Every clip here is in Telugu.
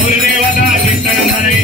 और देवता चित्तनंदने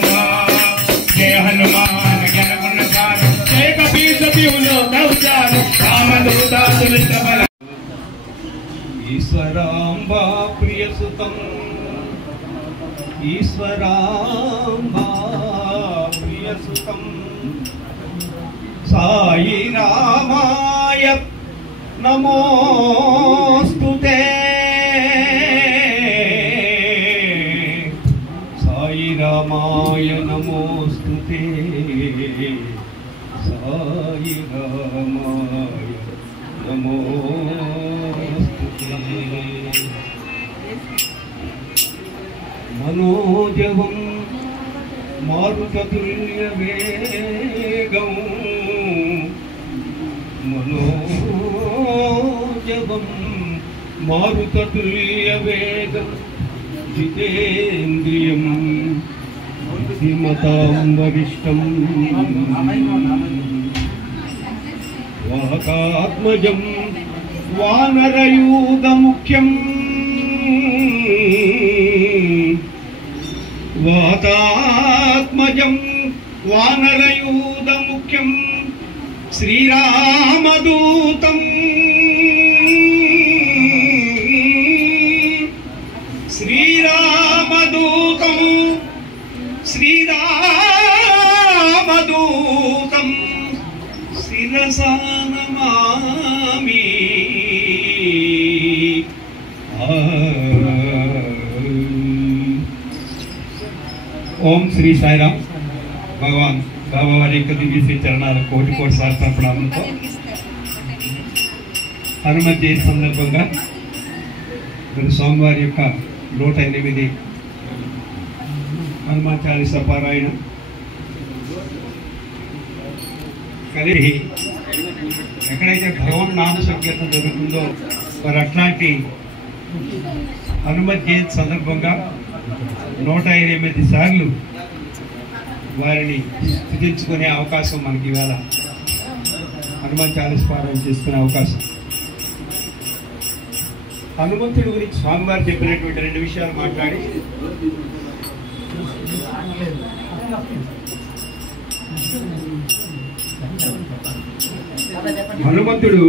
जय हनुमान ज्ञान गुण सागर जय कपीस तिहु लोक उजागर रामदूता तुलित बल ईश्वरांबा प्रियसुतं ईश्वरांबा प्रियसुतं साई रामाय नमोस्तुते साई रामाय नमोस्तुते साई रामाय नमोस्तुते मनोजवं मारुततुल्यवेगं मनोजवं मारुततुल्यवेगं जितेन्द्रियं बुद्धिमतां वरिष्ठं वातात्मजं वानरयूथमुख्यं वातात्मजं वानरयूथमुख्यं श्रीरामदूतं श्रीरामदूतं श्रीरामदूतं शिरसा नमामि ओम श्री साईराम भगवान बाबा वारी दिव्य श्री चरणाल कोटि कोटि सहस्रार्पणलతో హనుమత్ జయంతి సందర్భంగా మరి స్వామివారి యొక్క 108 హనుమాన్ చాలీసా పారాయణ కలిగి ఎక్కడైతే భగవాన్ నామ సంకీర్తన జరుగుతుందో మరి అట్లాంటి హనుమత్ జయంతి సందర్భంగా 108 సార్లు వారిని స్తుతించుకునే అవకాశం మనకి ఇవాళ హనుమాన్ చాలీసా పారాయణ చేసుకునే అవకాశం. హనుమంతుడి గురించి స్వామివారు చెప్పినటువంటి 2 విషయాలు మాట్లాడి హనుమంతుడు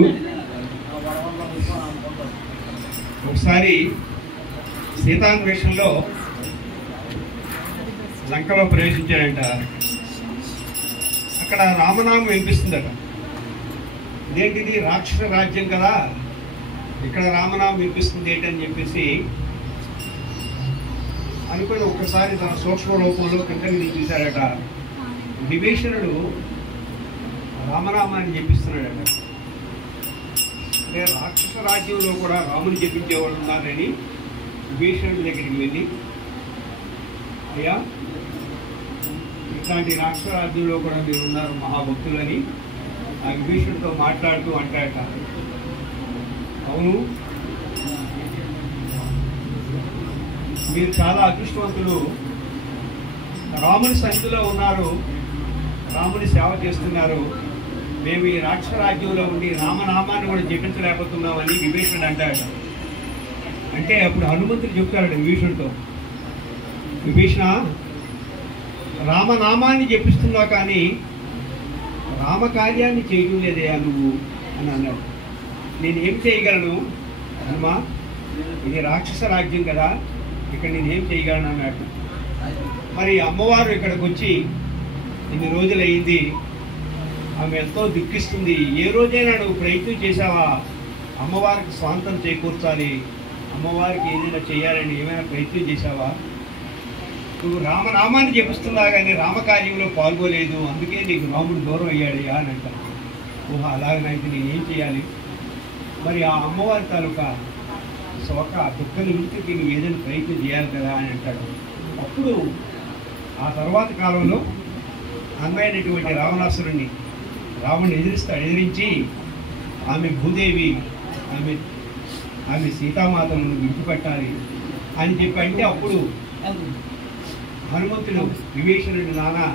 ఒకసారి సీతాన్వేషంలో లంకలో ప్రవేశించాడంట. అక్కడ రామనామం వినిపిస్తుందట. ఇదేంటిది రాక్షస రాజ్యం కదా, ఇక్కడ రామనామం వినిపిస్తుంది ఏంటని చెప్పేసి అనుకుని ఒక్కసారి తన సూక్ష్మ రూపంలో కిందకి చూశాడట. విభీషణుడు రామనామాన్ని జపిస్తున్నాడట. అంటే రాక్షస రాజ్యంలో కూడా రాముని జపించేవాళ్ళు ఉన్నారని విభీషణుడి దగ్గరికి వెళ్ళి, అయ్యా ఇట్లాంటి రాక్షస రాజ్యంలో కూడా మీరు ఉన్నారు మహాభక్తులని ఆ విభీషణుడితో మాట్లాడుతూ అంటాడట. అవును, మీరు చాలా అదృష్టవంతులు, రాముని సన్నిధిలో ఉన్నారు, రాముని సేవ చేస్తున్నారు, మేము ఈ రాక్షస రాజ్యంలో ఉండి రామనామాన్ని కూడా జపించలేకపోతున్నామని విభీషణుడు అంటాడు. అంటే అప్పుడు హనుమంతుడు చెప్తాడు విభీషణుడితో, విభీషణ రామనామాన్ని జపిస్తున్నావు కానీ రామకార్యాన్ని చేయడం లేదయా నువ్వు అని అన్నాడు. నేను ఏం చేయగలను హనుమా, ఇది రాక్షస రాజ్యం కదా, ఇక్కడ నేనేం చేయగలను అన్నాడు. మరి అమ్మవారు ఇక్కడికి వచ్చి ఇన్ని రోజులు అయింది, ఆమె ఎంతో దుఃఖిస్తుంది. ఏ రోజైనా నువ్వు ప్రయత్నం చేసావా అమ్మవారికి స్వాంతం చేకూర్చాలి, అమ్మవారికి ఏదైనా చేయాలని ఏమైనా ప్రయత్నం చేసావా? నువ్వు రామనామాన్ని జపిస్తున్నా కానీ రామకార్యంలో పాల్గొలేదు, అందుకే నీకు రాముడు దూరం అయ్యాడయ్యా అని అంటాను. ఓహో అలాగనైతే నేనేం చేయాలి? మరి ఆ అమ్మవారి తాలూకా శోక దుఃఖ నివృత్తికి నువ్వు ఏదైనా ప్రయత్నం చేయాలి కదా అని అంటాడు. అప్పుడు ఆ తర్వాత కాలంలో అన్నమైనటువంటి రావణాసురుణ్ణి రావణుని ఎదిరించి ఆమె భూదేవి ఆమె సీతామాతను విడిచిపెట్టాలి అని చెప్పి అంటే అప్పుడు హనుమంతుడు విభీషణుడు నానా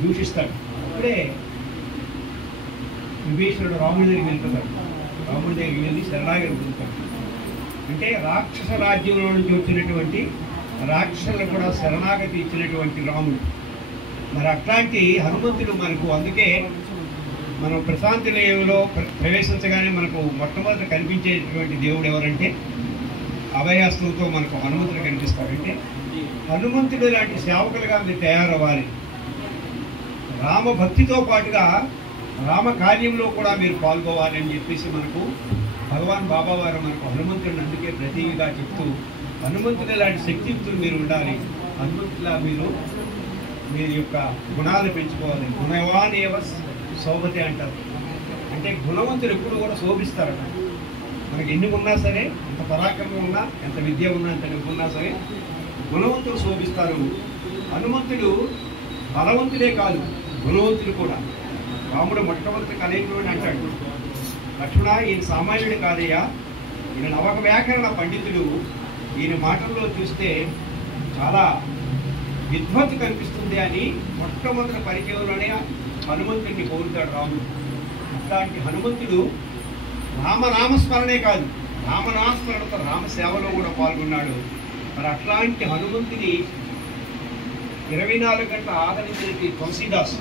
దూషిస్తాడు. అప్పుడే విభీషణుడు రాముడి దగ్గరికి వెళ్తాడు. రాముడి దగ్గరికి వెళ్ళి శరణాగతి పొందుతాడు. అంటే రాక్షస రాజ్యంలో నుంచి వచ్చినటువంటి రాక్షసులు కూడా శరణాగతి ఇచ్చినటువంటి రాముడు. మరి అట్లాంటి హనుమంతుడు మనకు, అందుకే మనం ప్రశాంతి నిలయంలో ప్రవేశించగానే మనకు మొట్టమొదటి కనిపించేటువంటి దేవుడు ఎవరంటే అభయహస్తంతో మనకు హనుమంతుడు కనిపిస్తాడంటే హనుమంతుడు లాంటి సేవకులుగా మీరు తయారవ్వాలి. రామభక్తితో పాటుగా రామ కార్యంలో కూడా మీరు పాల్గొవాలి అని చెప్పేసి మనకు భగవాన్ బాబా వారు మనకు హనుమంతుడిని అందుకే ప్రతీగా చెప్తూ హనుమంతుడి లాంటి శక్తియుక్తులు మీరు ఉండాలి. హనుమంతులా మీరు యొక్క గుణాలు పెంచుకోవాలి. గుణవానేవ శోభతే అంటారు. అంటే గుణవంతులు ఎప్పుడు కూడా శోభిస్తారట. మనకి ఎన్ని ఉన్నా సరే, ఎంత పరాక్రమం ఉన్నా, ఎంత విద్య ఉన్నా, ఎంత ఉన్నా సరే గుణవంతులు శోభిస్తారు. హనుమంతుడు బలవంతుడే కాదు, గుణవంతుడు కూడా. రాముడు మొట్టమొదటి కలయికుడు అంటాడు, లక్ష్మణ ఈయన సామాన్యుడు కాదయ్యా, ఈయన నవక వ్యాకరణ పండితుడు, ఈయన మాటల్లో చూస్తే చాలా విద్వత్తు కనిపిస్తుంది అని మొట్టమొదటి పరిచయంలోనే హనుమంతుడిని కోరుతాడు రాముడు. అట్లాంటి హనుమంతుడు రామనామస్మరణే కాదు, రామనామస్మరణతో రామసేవలో కూడా పాల్గొన్నాడు. మరి అట్లాంటి హనుమంతుని 24 గంటల ఆదరించినటువంటి తులసీదాస్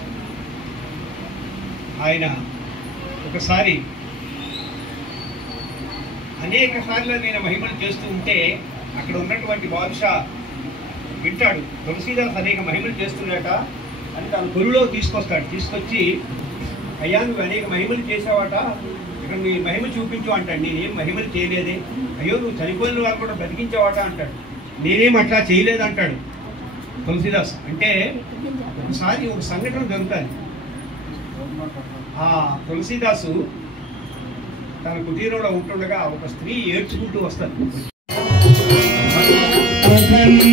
ఆయన ఒకసారి అనేక సార్లు నేను మహిమలు చేస్తూ ఉంటే అక్కడ ఉన్నటువంటి బాదుషా వింటాడు, తులసీదాస్ అనేక మహిమలు చేస్తున్నాడట అని తన కొలులో తీసుకొస్తాడు. తీసుకొచ్చి అయ్యా నువ్వు అనేక మహిమలు చేసావట, ఇక్కడ నీ మహిమ చూపించు అంటాడు. నేనేం మహిమలు చేయలేదే. అయ్యో నువ్వు చనిపోయిన వాళ్ళు కూడా బ్రతికించావట అంటాడు. నేనేం అట్లా చేయలేదు అంటాడు తులసీదాస్. అంటే ఒకసారి ఒక సంఘటన జరుగుతుంది. ఆ తులసీదాసు తన కుటీరంలో ఉంటుండగా ఒక స్త్రీ ఏడ్చుకుంటూ వస్తారు. Thank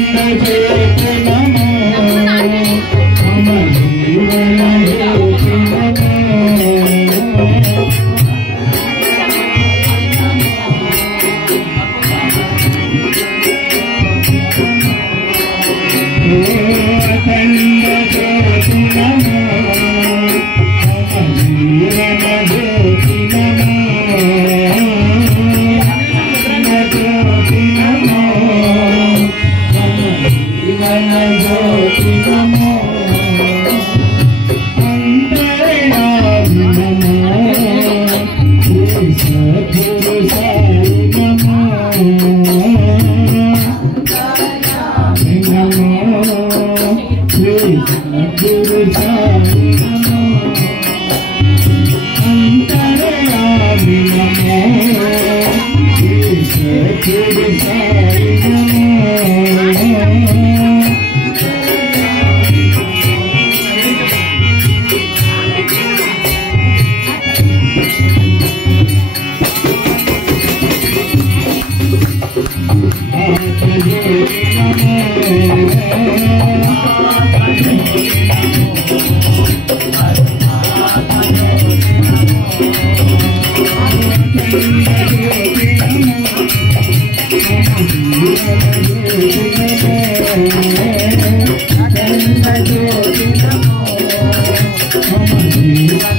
you.